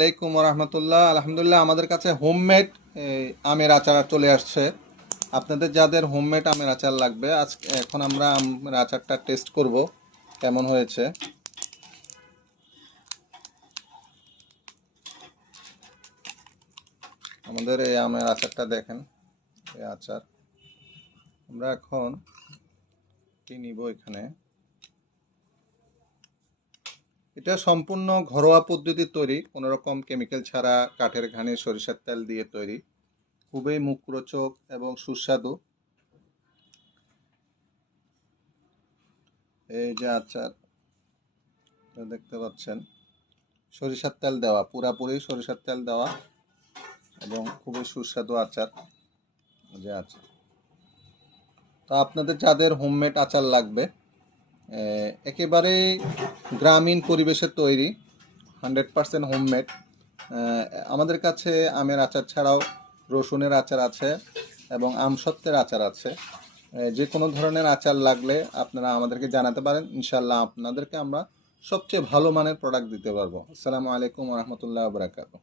আলাইকুম রহমতুল্লাহ আলহামদুলিল্লাহ, আমাদের কাছে হোমমেড আমের আচার চলে আসছে। আপনাদের যাদের হোমমেড আমের আচার লাগবে আজ এখন আমরা আমের আচারটা টেস্ট করব, কেমন হয়েছে। আমাদের এই আমের আচারটা দেখেন, এই আচার। আমরা এখন কি নিব এখানে? এটা সম্পূর্ণ ঘরোয়া পদ্ধতির তৈরি। কোনো রকম কেমিক্যাল ছাড়া কাঠের ঘানে, সরিষার তেল দিয়ে তৈরি। খুবই মুখরোচক এবং সুস্বাদু। এই যে আচার দেখতে পাচ্ছেন। সরিষার তেল দেওয়া, পুরাপুরি সরিষার তেল দেওয়া এবং খুবই সুস্বাদু আচার। যে আচার। তো আপনাদের যাদের হোমমেড আচার লাগবে একেবারে গ্রামীণ পরিবেশে তৈরি হান্ড্রেড পার্সেন্ট হোমমেড আমাদের কাছে আমের আচার ছাড়াও রসুনের আচার আছে এবং আমসত্ত্বের আচার আছে। যে কোনো ধরনের আচার লাগলে আপনারা আমাদেরকে জানাতে পারেন ইনশাল্লাহ আপনাদেরকে আমরা সবচেয়ে ভালো মানের প্রোডাক্ট দিতে পারব। আসসালামু আলাইকুম রহমতুল্লাহ বরাকাতু